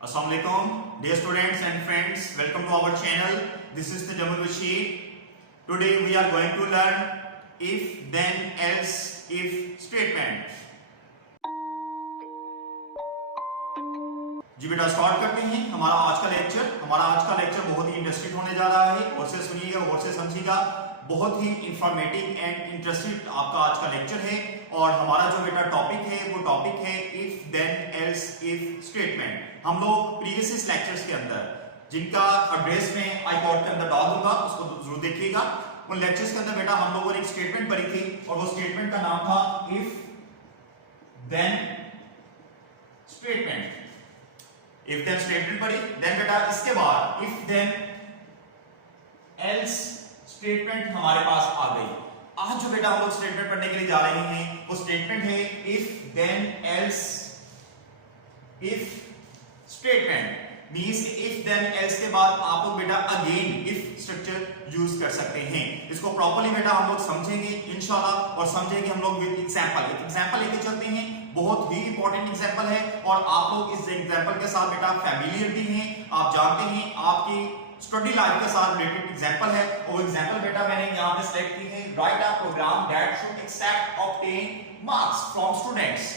Assalamualaikum, dear students and friends, welcome to our channel. This is the Jamal Bashir. Today we are going to learn if, then, else, if statement. जी बेटा start करते हैं हमारा आज का lecture बहुत ही interesting होने जा रहा है। और से सुनिएगा, और से समझिएगा, बहुत ही इंफॉर्मेटिव एंड इंटरेस्टिंग आपका आज का लेक्चर है। और हमारा जो बेटा टॉपिक है वो टॉपिक है if then else if statement. हम लोग प्रीवियस लेक्चर्स के अंदर जिनका एड्रेस में आई कार्ड के अंदर डाल दूंगा उसको जरूर देखिएगा। उन लेक्चर्स के अंदर बेटा हम लोगों ने एक स्टेटमेंट पढ़ी थी और वो स्टेटमेंट का नाम था if then statement. If then statement पढ़ी, देन बेटा इसके बाद इफ देन एल्स स्टेटमेंट हमारे पास आ गई। आज जो बेटा हम लोग स्टेटमेंट पढ़ने के लिए जा रहे हैं वो स्टेटमेंट है if then else if statement. Means if then else के बाद आप लोग बेटा अगेन इफ स्ट्रक्चर यूज कर सकते हैं। इसको प्रॉपर्ली बेटा हम लोग समझेंगे इंशाल्लाह, और समझेंगे हम लोग विद एग्जांपल। एक एग्जांपल लेके चलते हैं, बहुत ही इंपॉर्टेंट एग्जांपल है और आप लोग इस एग्जांपल के साथ बेटा फैमिलियर भी हैं। आप जानते हैं आपकी स्टडी लाइफ के साथ रिलेटेड एग्जांपल है और वो एग्जांपल बेटा मैंने यहां पे सिलेक्ट की है। Write a program that should accept obtain marks from students.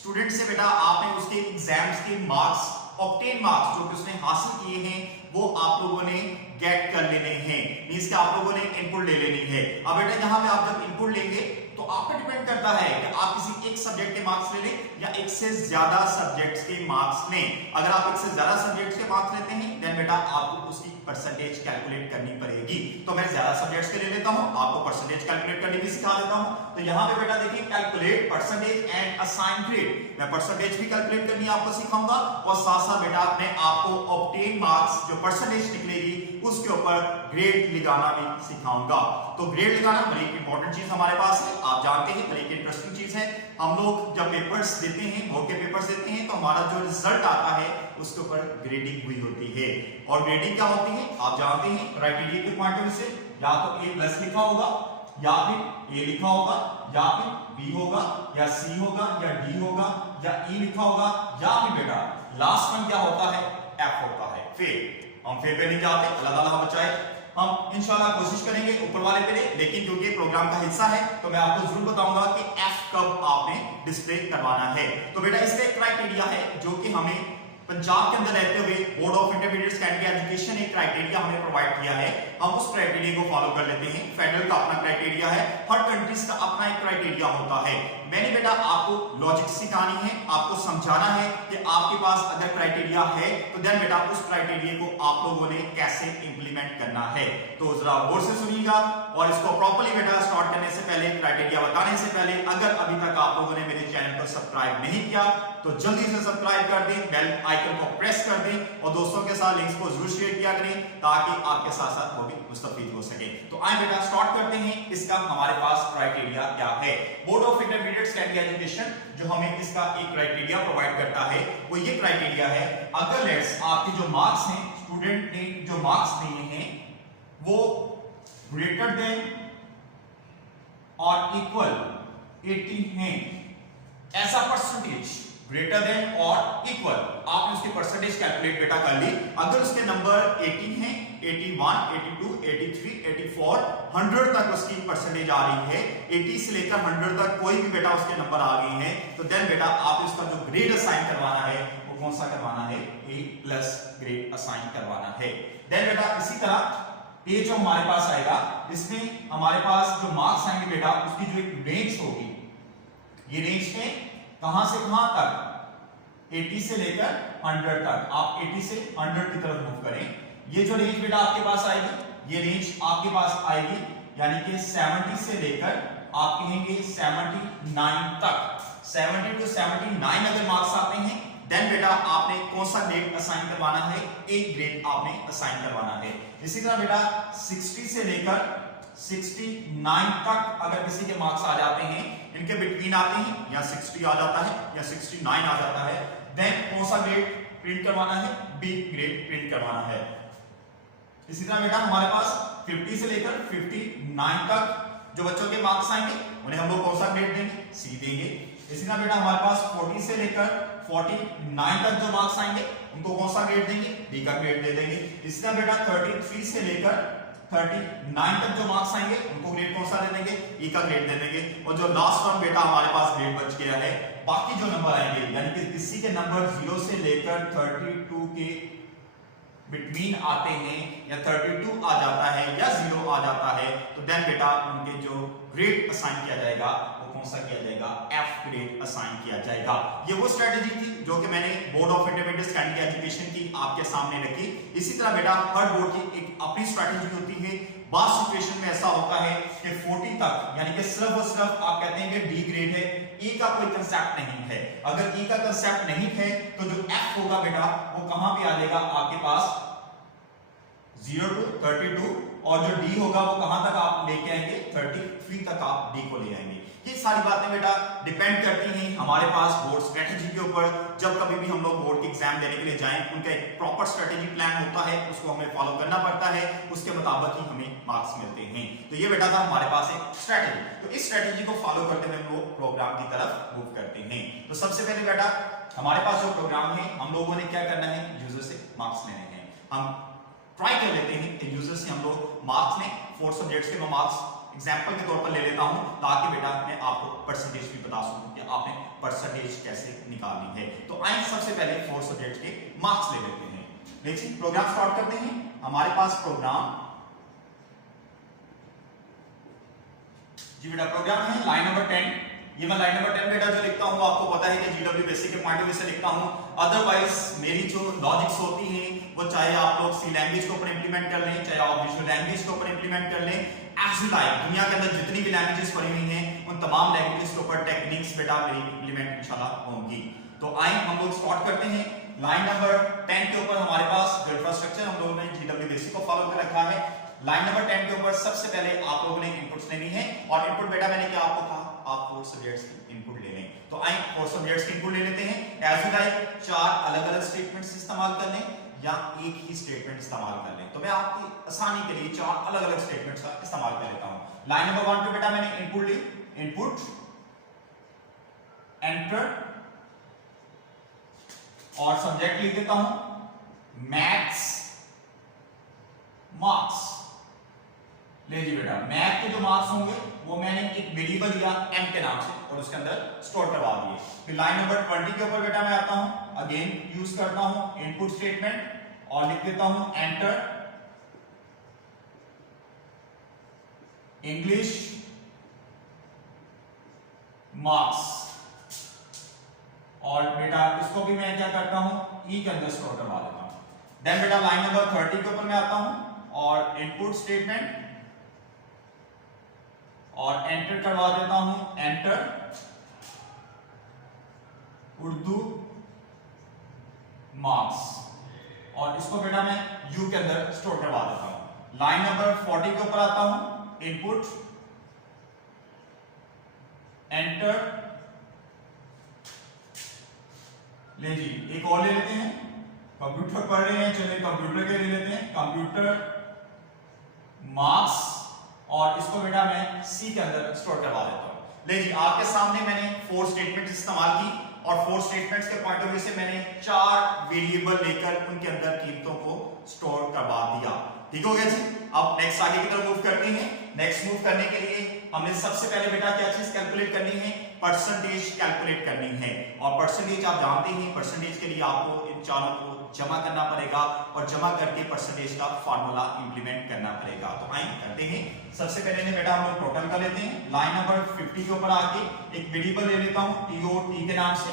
Student से बेटा आपने उसके एग्जाम्स के मार्क्स, ऑब्टेन मार्क्स जो कि उसने हासिल किए हैं वो आप लोगों ने गेट कर लेने हैं। मींस कि आप लोगों ने इनपुट ले लेनी है। अब बेटा यहां पे आप जब इनपुट लेंगे तो आप पे डिपेंड करता है कि आप किसी एक सब्जेक्ट के मार्क्स ले लें या एक से ज्यादा सब्जेक्ट्स के मार्क्स लें। अगर आप एक से ज्यादा सब्जेक्ट्स के मार्क्स लेते हैं देन बेटा आपको उसकी परसेंटेज कैलकुलेट करनी पड़ेगी। तो मैं ज्यादा सब्जेक्ट्स के ले लेता हूं, आपको परसेंटेज कैलकुलेट करनी भी सिखा देता हूं। तो यहां पे बेटा देखिए calculate percentage and assign grade. मैं परसेंटेज भी कैलकुलेट करनी आपको सिखाऊंगा और साथ साथ बेटा मैं आपको ऑब्टेन मार्क्स जो परसेंटेज निकलेगी उसके ऊपर ग्रेड लगाना भी सिखाऊंगा। तो ग्रेड लगाना बड़ी इंपॉर्टेंट चीज हमारे पास है, आप जानते हैं, बड़ी इंटरेस्टिंग चीज है। हम लोग जब पेपर्स देते हैं, बोर्ड के पेपर्स देते हैं, तो हमारा जो रिजल्ट आता है उसके ऊपर ग्रेडिंग हुई होती है। और ग्रेडिंग क्या होती है आप जानते हैं, क्राइटेरिया के पॉइंट ऑफ व्यू से या तो A+ लिखा होगा या फिर A लिखा होगा या फिर B होगा या C होगा या D होगा या E लिखा होगा या फिर बेटा लास्ट में क्या होता है F होता है। फेल। हम फेल पे नहीं जाते, अल्लाह ताला हमें बचाए। हम इंशाल्लाह कोशिश करेंगे ऊपर वाले पे, लेकिन क्योंकि प्रोग्राम का हिस्सा है तो मैं आपको जरूर बताऊंगा कि F कब आपने डिस्प्ले करवाना है। तो बेटा इसका क्राइटेरिया है जो कि हमें पंजाब के अंदर रहते हुए board of intermediate secondary education एक क्राइटेरिया हमें प्रोवाइड किया है। हम उस क्राइटेरिया को फॉलो कर लेते हैं। फेडरल का अपना क्राइटेरिया है, हर कंट्रीज का अपना एक क्राइटेरिया होता है। मैंने बेटा आपको लॉजिक सिखानी है, आपको समझाना है कि आपके पास अगर क्राइटेरिया है तो देन बेटा उस क्राइटेरिया को आप लोगों ने कैसे इंप्लीमेंट करना है। तो जरा गौर से सुनिएगा और इसको प्रॉपर्ली बेटा स्टार्ट करने से पहले, क्राइटेरिया बताने से पहले, अगर अभी तक आप लोगों ने मेरे चैनल को सब्सक्राइब नहीं किया तो जल्दी से सब्सक्राइब कर दें, बेल आइकन को प्रेस कर दें और दोस्तों के साथ लिंक्स को जरूर शेयर किया करें ताकि आपके साथ साथ वो भी मुस्तफीद हो सके। तो आइए बेटा स्टार्ट करते हैं। इसका हमारे पास क्राइटेरिया क्या है। Board of intermediate secondary education जो हमें इसका एक क्राइटेरिया प्रोवाइड करता है वो ये क्राइटेरिया है, अगर लेट्स आपके जो मार्क्स हैं, स्टूडेंट ने जो मार्क्स दिए हैं वो ग्रेटर देन और इक्वल 80 हैं, ऐसा परसेंटेज ग्रेटर देन और इक्वल आपने उसकी परसेंटेज कैलकुलेट बेटा कर ली। अगर उसके नंबर 80 हैं, 81, 82, 83, 84, 100 तक उसकी परसेंटेज आ रही है, 80 से लेकर 100 तक कोई भी बेटा उसके नंबर आ गए हैं, तो देन बेटा आप इसका जो ग्रेड असाइन करवाना है वो कौन सा करवाना है, A+ ग्रेड असाइन करवाना है। देन बेटा इसी तरह ये जो हमारे पास आएगा इसमें हमारे पास जो मार्क्स आएंगे बेटा उसकी जो एक रेंज होगी, ये रेंज है कहां से कहां तक, 80 से लेकर 100 तक। आप 80 से 100 की तरफ मूव करें। ये जो रेंज बेटा आपके पास आएगी, ये रेंज आपके पास आएगी यानी कि 70 से लेकर आप कहेंगे 79 तक। 70 to 79 अगर मार्क्स आते हैं देन बेटा आपने कौन सा ग्रेड असाइन करवाना है, एक ग्रेड आपने असाइन करवाना है। इसी तरह बेटा 60 से लेकर 69 तक अगर किसी के मार्क्स आ जाते हैं, इनके बिटवीन आते हैं या 60 आ जाता है या 69 आ जाता है, देन कौन सा ग्रेड प्रिंट करवाना है, बी ग्रेड प्रिंट करवाना है। इसी तरह बेटा हमारे पास 50 से लेकर 59 तक जो बच्चों के मार्क्स आएंगे उन्हें हम लोग कौन सा ग्रेड देंगे, सी देंगे। इसी तरह बेटा हमारे पास 40 से लेकर 49 तक जो मार्क्स आएंगे उनको कौन सा ग्रेड देंगे, डी का ग्रेड दे देंगे। इसका बेटा 33 से लेकर 39 तक जो मार्क्स आएंगे उनको ग्रेड कौन सा दे देंगे, ई का ग्रेड दे देंगे। और जो लास्ट वन बेटा हमारे पास ग्रेड बच गया है, बाकी जो नंबर आएंगे यानी कि किसी के नंबर 0 से लेकर 32 के बिटवीन आते हैं या 32 आ जाता है या 0 आ जाता है, तो देन बेटा उनके जो ग्रेड असाइन किया जाएगा वो कौन सा किया जाएगा, एफ ग्रेड असाइन किया जाएगा। ये वो स्ट्रेटेजी थी जो कि मैंने board of intermediate secondary education की आपके सामने रखी। इसी तरह बेटा हर बोर्ड की एक अपनी स्ट्रेटेजी होती है। बात सिचुएशन में ऐसा होता है कि 40 तक यानी कि सिर्फ और सिर्फ आप कहते हैं कि डी ग्रेड है, ई का कोई कंसेप्ट नहीं है। अगर ई का कंसेप्ट नहीं है तो जो एफ होगा बेटा वो कहां पे आ जाएगा आपके पास 0 to 32, और जो डी होगा वो कहां तक आप लेके आएंगे 33 तक आप डी को ले आएंगे। ये सारी बातें बेटा डिपेंड करती हैं हमारे पास बोर्ड स्ट्रेटेजी के ऊपर। जब कभी भी हम लोग बोर्ड के एग्जाम देने के लिए जाएं, उनका एक प्रॉपर स्ट्रेटेजी प्लान होता है, उसको हमें फॉलो करना पड़ता है, उसके मुताबिक ही हमें मार्क्स मिलते हैं। तो ये बेटा था हमारे पास एक स्ट्रेटेजी। तो इस स्ट्रेटेजी को फॉलो करते हुए हम लोग प्रोग्राम की तरफ मूव करते हैं। तो सबसे पहले बेटा हमारे पास जो प्रोग्राम है, हम लोगों ने क्या करना है, यूजर से मार्क्स लेने हैं। हम ट्राई कर लेते हैं कि यूजर से हम लोग मार्क्स लें। 4 सब्जेक्ट्स के मैं मार्क्स एग्जांपल के तौर पर ले लेता हूं ताकि बेटा मैं आपको परसेंटेज भी बता सकूं कि आपने परसेंटेज कैसे निकालनी है। तो आइए सबसे पहले 4 सब्जेक्ट के मार्क्स ले लेते हैं। देखिए प्रोग्राम स्टार्ट करते हैं। हमारे पास प्रोग्राम जी बेटा प्रोग्राम है लाइन नंबर 10। ये मैं लाइन नंबर 10 बेटा जो लिखता हूं आपको पता है कि जीडब्ल्यू बेसिक के पॉइंट ऑफ व्यू से लिखता हूं। अदरवाइज मेरी जो लॉजिक्स होती हैं वो चाहे आप लोग सी लैंग्वेज के ऊपर इंप्लीमेंट कर लें, चाहे आप विजुअल लैंग्वेज के ऊपर इंप्लीमेंट कर लें, एज यू लाइक। दुनिया के अंदर जितनी भी लैंग्वेजेस पढ़ी हुई हैं उन तमाम लैंग्वेजेस के ऊपर टेक्निक्स बेटा मेरी इंप्लीमेंट इंशाल्लाह होंगी। तो आइए हम लोग स्टार्ट करते हैं। लाइन नंबर 10 के ऊपर हमारे पास जो इंफ्रास्ट्रक्चर हम लोगों ने जीडब्ल्यू बेसिक को फॉलो कर रखा है। लाइन नंबर 10 के ऊपर सबसे पहले आप लोगों ने इनपुट्स लेनी है, और इनपुट बेटा मैंने क्या आपको कहा, आप 4 सब्जेक्ट्स की इनपुट ले लें। तो आइए 4 सब्जेक्ट्स की इनपुट ले लेते हैं। एज यू लाइक 4 अलग-अलग स्टेटमेंट्स इस्तेमाल कर लें या एक ही स्टेटमेंट इस्तेमाल कर लें। तो मैं आपकी आसानी के लिए 4 अलग-अलग स्टेटमेंट्स का इस्तेमाल कर लेता हूं। लाइन नंबर 1 पे बेटा मैंने इनपुट ली, इनपुट एंटर, और सब्जेक्ट लिख देता हूं मैथ्स मार्क्स। ले जी बेटा मैथ के जो मार्क्स होंगे वो मैंने एक वेरिएबल लिया m के नाम से और उसके अंदर स्टोर करवा दिए। फिर लाइन नंबर 20 के ऊपर बेटा मैं आता हूं, अगेन यूज करता हूं इनपुट स्टेटमेंट और लिख देता हूं एंटर इंग्लिश मार्क्स, और बेटा इसको भी मैं क्या करता हूं ई के अंदर स्टोर करवा देता हूं। देन बेटा लाइन नंबर 30 के ऊपर मैं आता हूं और इनपुट स्टेटमेंट और एंटर करवा देता हूं एंटर उर्दू मार्क्स, और इसको बेटा मैं यू के अंदर स्टोर करवा देता हूं। लाइन नंबर 40 के ऊपर आता हूं, इनपुट एंटर, ले जी एक और ले लेते हैं, कंप्यूटर पढ़ रहे हैं चलिए कंप्यूटर के ले लेते हैं, कंप्यूटर मार्क्स, और इसको बेटा मैं सी के अंदर स्टोर करवा देता हूं। ले जी आपके सामने मैंने 4 स्टेटमेंट्स इस्तेमाल की और 4 स्टेटमेंट्स के पॉइंट ऑफ व्यू से मैंने 4 वेरिएबल लेकर उनके अंदर कीमतों को स्टोर करवा दिया। ठीक हो गया जी। अब नेक्स्ट आगे की तरफ मूव करते हैं। नेक्स्ट मूव करने के लिए हमने सबसे पहले बेटा क्या चीज कैलकुलेट करनी है, परसेंटेज कैलकुलेट करनी है। और परसेंटेज आप जानते हैं, परसेंटेज के लिए आपको इन चारों को जमा करना पड़ेगा और जमा करके परसेंटेज का फार्मूला इंप्लीमेंट करना पड़ेगा। तो आइए करते हैं। सबसे पहले बेटा हम लोग टोटल का लेते हैं। लाइन नंबर 50 के ऊपर आके एक वेरिएबल ले लेता हूं TOT के नाम से,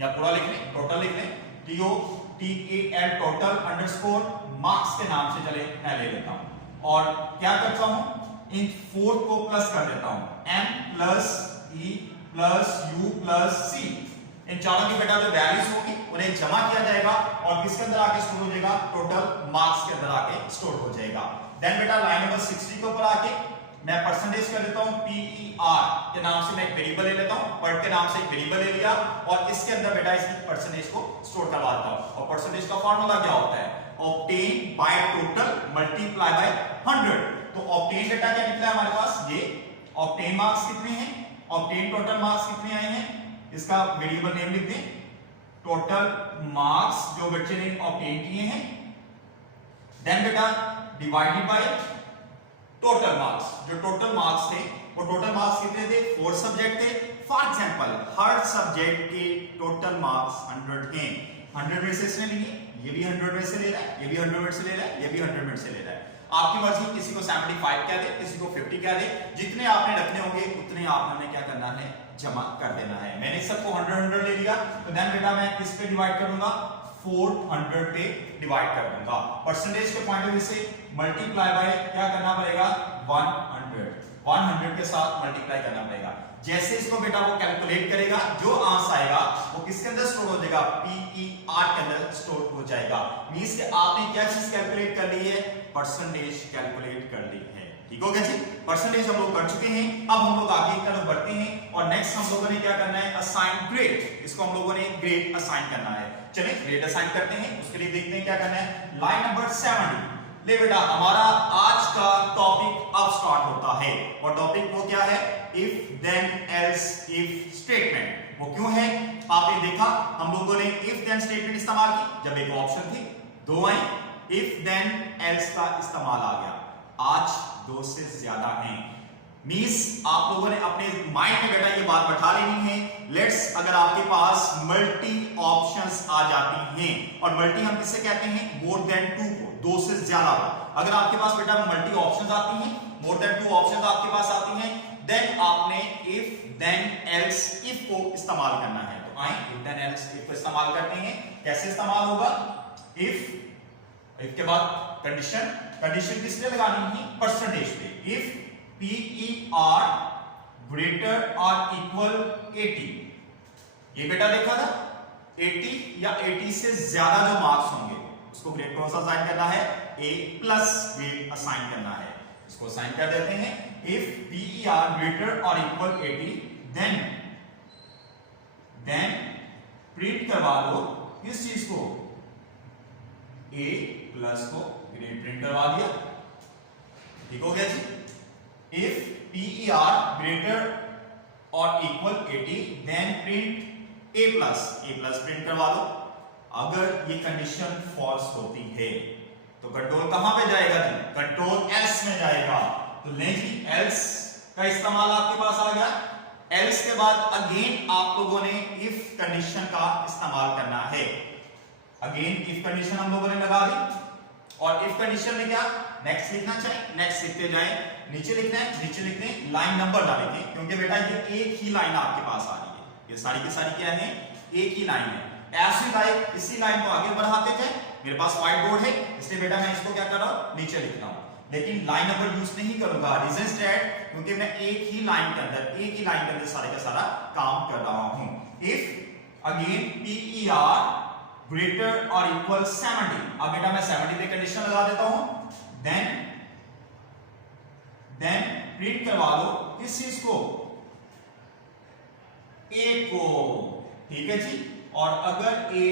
या पूरा लिख लें टोटल लिख लें, TOTAL टोटल अंडरस्कोर मार्क्स के नाम से चले मैं ले लेता हूं। और क्या करता हूं इन 4 को प्लस कर देता हूं, M plus E plus U plus C। इन चारों की बेटा जो वैल्यूज होगी उन्हें जमा किया जाएगा और किसके अंदर आके स्टोर हो जाएगा, टोटल मार्क्स के अंदर आके स्टोर हो जाएगा। देन बेटा लाइन नंबर 60 के ऊपर आके मैं परसेंटेज कर देता हूं PER के नाम से मैं एक वेरिएबल ले लेता हूं, पर के नाम से एक वेरिएबल ले लिया और इसके अंदर बेटा इसकी परसेंटेज को स्टोर करवा देता हूं। और परसेंटेज का फार्मूला क्या होता है, obtain by total multiply by 100। तो ऑब्टेन बेटा क्या निकला हमारे पास, ये ऑब्टेन मार्क्स कितने हैं, ऑब्टेन टोटल मार्क्स कितने आए हैं, इसका वेरिएबल नेम लिख दें टोटल मार्क्स जो बच्चे ने ऑब्टेन किए हैं, देन बेटा डिवाइडेड बाय टोटल मार्क्स, जो टोटल मार्क्स थे वो टोटल मार्क्स कितने थे, 4 सब्जेक्ट थे। फॉर एग्जांपल हर सब्जेक्ट के टोटल मार्क्स 100 हैं, 100 में से इसने लिए, ये भी 100 में से ले रहा है, ये भी 100 में से ले रहा है, ये भी 100 में से ले रहा है। आपकी मर्जी, किसी को 75 कह दे, किसी को 50 कह दे, जितने आपने रखने होंगे उतने आपने क्या करना है, जमा कर देना है। मैंने सबको 100 ले लिया, तो देन बेटा मैं किस पे डिवाइड करूंगा, 400 पे डिवाइड कर दूंगा। परसेंटेज के पॉइंट ऑफ व्यू से मल्टीप्लाई बाय क्या करना पड़ेगा, 100 के साथ मल्टीप्लाई करना पड़ेगा। जैसे इसको बेटा वो कैलकुलेट करेगा, जो आंसर आएगा वो किसके अंदर स्टोर हो जाएगा, PER के अंदर स्टोर हो जाएगा। मींस कि आपने क्या चीज कैलकुलेट कर ली है, परसेंटेज कैलकुलेट कर ली है। ठीक हो गया जी, परसेंटेज हम लोग कर चुके हैं। अब हम लोग आगे की तरफ बढ़ते हैं और नेक्स्ट हम लोगों ने क्या करना है, असाइन ग्रेड। इसको हम लोगों ने ग्रेड असाइन करना है। चलिए ग्रेड असाइन करते हैं, उसके लिए देखते हैं क्या करना है। लाइन नंबर 70 ले बेटा, हमारा आज का टॉपिक अब स्टार्ट होता है और टॉपिक वो क्या है, if then else if statement. वो क्यों है, आपने देखा हम लोगों ने इफ देन स्टेटमेंट इस्तेमाल की जब एक ऑप्शन थी, 2 आई, इफ देन एल्स का इस्तेमाल आ गया, आज 2 से ज्यादा हैं। मींस आप लोगों ने अपने माइंड में बेटा ये बात बैठा लेनी है। लेट्स अगर आपके पास मल्टी ऑप्शंस आ जाती हैं, और मल्टी हम किससे कहते हैं, मोर देन 2 को, 2 से ज्यादा। अगर आपके पास बेटा मल्टी ऑप्शंस आती हैं, मोर देन 2 ऑप्शंस आपके पास आती हैं, देन आपने इफ देन एल्स इफ को इस्तेमाल करना है। तो आए इफ देन एल्स इफ को इस्तेमाल करते हैं। कैसे इस्तेमाल होगा, इफ के बाद कंडीशन किस पे लगानी है, परसेंटेज पे। इफ PER ग्रेटर और इक्वल 80, ये बेटा देखा था 80 या 80 से ज्यादा जो मार्क्स होंगे उसको ग्रेड कौन सा असाइन करना है, A+ ग्रेड असाइन करना है। इसको असाइन कर देते हैं। इफ PER ग्रेटर और इक्वल 80 देन प्रिंट करवा दो इस चीज को, A+ को ग्रेड प्रिंट करवा दिया। ठीक हो गया जी। If PER greater or equal 80 then print A+ print करवा दो। अगर ये कंडीशन फॉल्स होती है तो कंट्रोल कहां पे जाएगा जी, कंट्रोल एल्स में जाएगा। तो लें जी, एल्स का इस्तेमाल आपके पास आ गया। एल्स के बाद अगेन आप लोगों ने इफ कंडीशन का इस्तेमाल करना है। अगेन इफ कंडीशन हम लोगों ने लगा दी, और इफ कंडीशन में क्या, नेक्स्ट लिखना चाहिए, नेक्स्ट लिखते जाएं, नीचे लिखना है, नीचे लिखते हैं, लाइन नंबर डालेंगे, क्योंकि बेटा ये एक ही लाइन आपके पास आ रही है, ये सारी की सारी क्या है, एक ही लाइन है। ऐसी लाइन, इसी लाइन को आगे बढ़ाते जाएं। मेरे पास व्हाइट बोर्ड है, इसलिए बेटा मैं इसको क्या कर रहा हूं, नीचे लिख रहा हूं, लेकिन लाइन नंबर यूज नहीं करूंगा, रीजन स्टेट, क्योंकि मैं एक ही लाइन के अंदर सारे का सारा काम कर रहा हूं। इफ अगेन PER ग्रेटर और इक्वल 70, अब बेटा मैं 70 पे कंडीशन लगा देता हूं, देन प्रिंट करवा दो किस चीज को, A को। ठीक है जी। और अगर A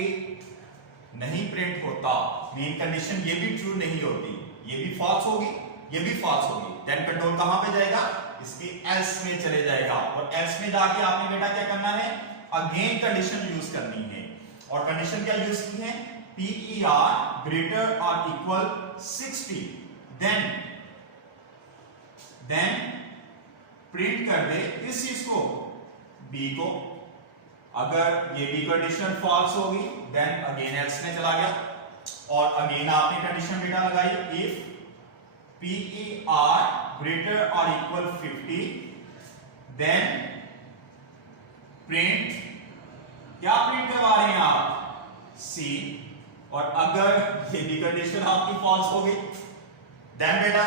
नहीं प्रिंट होता, मेन कंडीशन ये भी ट्रू नहीं होती, ये भी फॉल्स होगी, ये भी फॉल्स होगी, देन कंट्रोल कहां पे जाएगा, इसके एल्स में चले जाएगा। और एल्स में जाके आपने बेटा क्या करना है, अगेन कंडीशन यूज करनी है। और कंडीशन क्या यूज की है, PER ग्रेटर और इक्वल 60 देन प्रिंट कर दे इस चीज को, B को। अगर ये भी कंडीशन फॉल्स होगी देन अगेन एल्स में चला गया, और अगेन आपने कंडीशन बेटा लगाई, इफ PER ग्रेटर और इक्वल 50 देन प्रिंट, क्या प्रिंट करवा रहे हैं आप, C। और अगर ये भी कंडीशन आपकी फॉल्स हो गई देन बेटा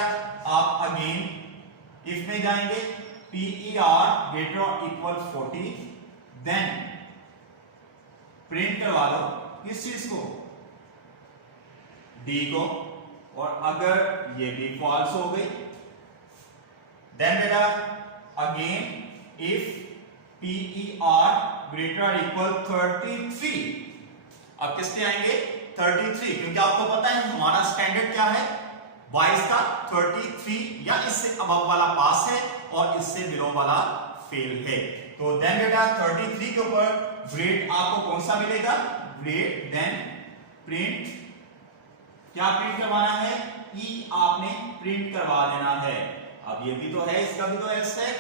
आप अगेन इफ में जाएंगे, PER ग्रेटर और इक्वल 40 देन प्रिंट करवा दो इस चीज को, D को। और अगर ये भी फॉल्स हो गई देन बेटा अगेन इफ PER ग्रेटर और इक्वल 33, अब किस पे आएंगे, 33, क्योंकि आपको पता है हमारा स्टैंडर्ड क्या है, 22 का 33 या इससे अबव वाला पास है और इससे बिलो वाला फेल है। तो देन बेटा 33 के ऊपर ग्रेड आपको कौन सा मिलेगा, ग्रेड, देन प्रिंट, क्या प्रिंट करवाना है, ई आपने प्रिंट करवा देना है। अब ये भी तो है, इसका भी तो एस है,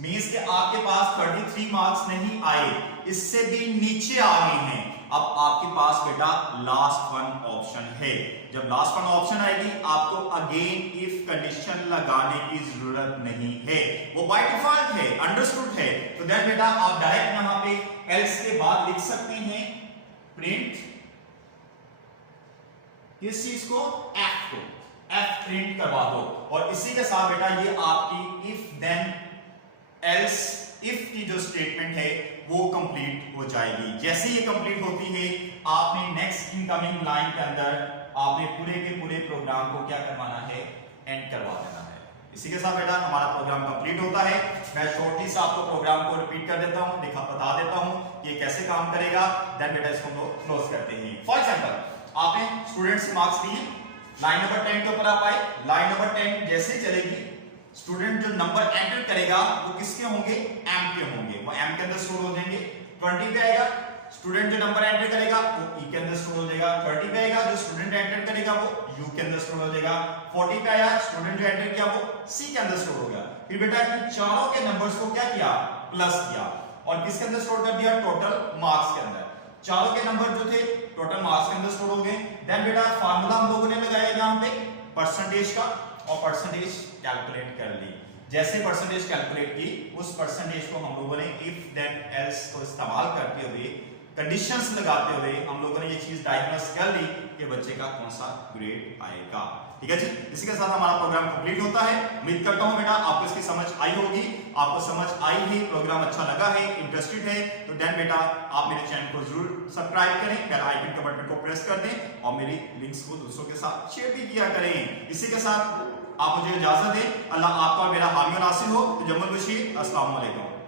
मींस के आपके पास 33 मार्क्स नहीं आए, इससे भी नीचे आ गए हैं। अब आपके पास बेटा लास्ट वन ऑप्शन है। जब लास्ट वन ऑप्शन आएगी आपको अगेन इफ कंडीशन लगाने की जरूरत नहीं है, वो बाय डिफॉल्ट है, अंडरस्टूड है। तो देन बेटा आप डायरेक्ट यहां पे एल्स के बाद लिख सकते हैं प्रिंट, किस चीज को, एफ को, एफ प्रिंट करवा दो। और इसी के साथ बेटा ये आपकी इफ देन एल्स इफ की जो स्टेटमेंट है वो कंप्लीट हो जाएगी। जैसे ये कंप्लीट होती है आपने नेक्स्ट इनकमिंग लाइन के अंदर आपने पूरे के पूरे प्रोग्राम को क्या करवाना है, एंड करवा देना है। इसी के साथ बेटा हमारा प्रोग्राम कंप्लीट होता है। मैं शॉर्टली से आपको प्रोग्राम को रिपीट कर देता हूं, बता देता हूं कि ये कैसे काम करेगा, देन बेटा इसको हम लोग क्लोज करते हैं। फॉर एग्जांपल आपने स्टूडेंट्स के मार्क्स लिए, लाइन नंबर 10 के ऊपर आप आए, लाइन नंबर 10 जैसे चलेगी स्टूडेंट जो नंबर एंटर करेगा वो किसके होंगे, एम के होंगे, वो एम के अंदर स्टोर हो जाएंगे। 20 पे आएगा स्टूडेंट जो नंबर एंटर करेगा वो ई के अंदर स्टोर हो जाएगा। 30 पे आएगा जो स्टूडेंट एंटर करेगा वो यू के अंदर स्टोर हो जाएगा। 40 पे आया स्टूडेंट जो एंटर किया वो सी के अंदर स्टोर हो गया। फिर बेटा इन चारों के नंबर्स को क्या किया, प्लस किया, और किसके अंदर स्टोर कर दिया, टोटल मार्क्स के अंदर। चारों के नंबर जो थे टोटल मार्क्स के अंदर स्टोर हो गए। देन बेटा फार्मूला हम लोगों ने लगाया यहां पे परसेंटेज का, और परसेंटेज कैलकुलेट कर ली। जैसे परसेंटेज कैलकुलेट की उस परसेंटेज को हम लोगों ने इफ देन एल्स को इस्तेमाल करते हुए, कंडीशंस लगाते हुए हम लोगों ने ये चीज डायग्नोस कर ली कि बच्चे का कौन सा ग्रेड आएगा। ठीक है जी, इसी के साथ हमारा प्रोग्राम कंप्लीट होता है। उम्मीद करता हूं बेटा आपको इसकी समझ आई होगी, आपको समझ आई है, प्रोग्राम अच्छा लगा है, इंटरेस्टेड है तो देन बेटा आप मेरे चैनल को जरूर सब्सक्राइब करें, बेल आइकन का बटन को प्रेस कर दें और मेरी लिंक्स को दूसरों के साथ शेयर भी किया करें। इसी के साथ आप मुझे इजाजत दें। अल्लाह आपका और मेरा हामी और नासिर हो। जम्मल बशीर, अस्सलाम वालेकुम।